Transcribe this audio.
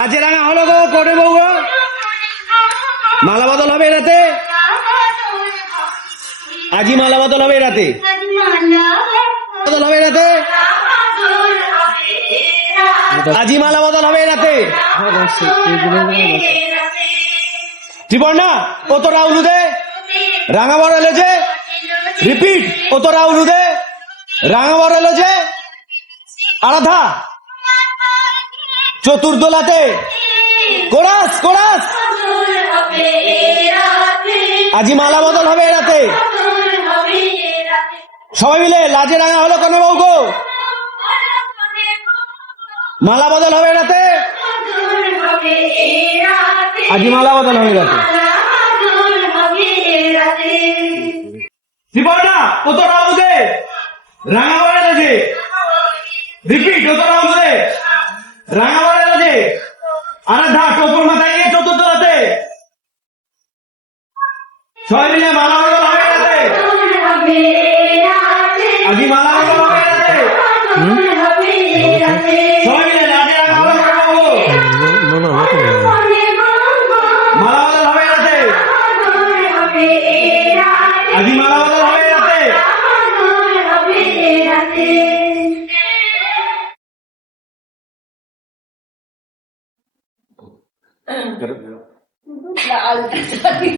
কাজিরাঙা হলো গো কোটে বউ গো, মালা বদল হবে রাতে, আজি মালা বদল হবে রাতে, বদল হবে রাতে, আজি মালা বদল হবে রাতে। ত্রিবর্ণা ও তো রাউলু দে রাঙা বড় এলো যে, রিপিট ও তো রাউলু দে রাঙা বড় এলো যে, আরাধা চতুর্দোলাতে, কোরাস কোরাস, আজি মালা বদল হবে রাতে। সবাই মিলে লাজে রাঙা হলো কেন বউ গো, মালা বদল হবে রাতে, আজি মালা বদল হবে রাতে। ত্রিবর্ণা ও তো রাউলু দে রাঙা বড় এলো যে, রিপিট ও তো রাউলু দে রাঙা বড় এলো যে, আরাধা টোপর মাথায় নিয়ে চতুর্দোলাতে, সবাই মিলে মালা বদল হবে রাতে, আজি মালা বদল হবে রাতে। সবাই মিলে লাজে রাঙা হলো কেন বউ গো, মালা বদল হবে রাতে, আজি মালা বদল হবে রাতে।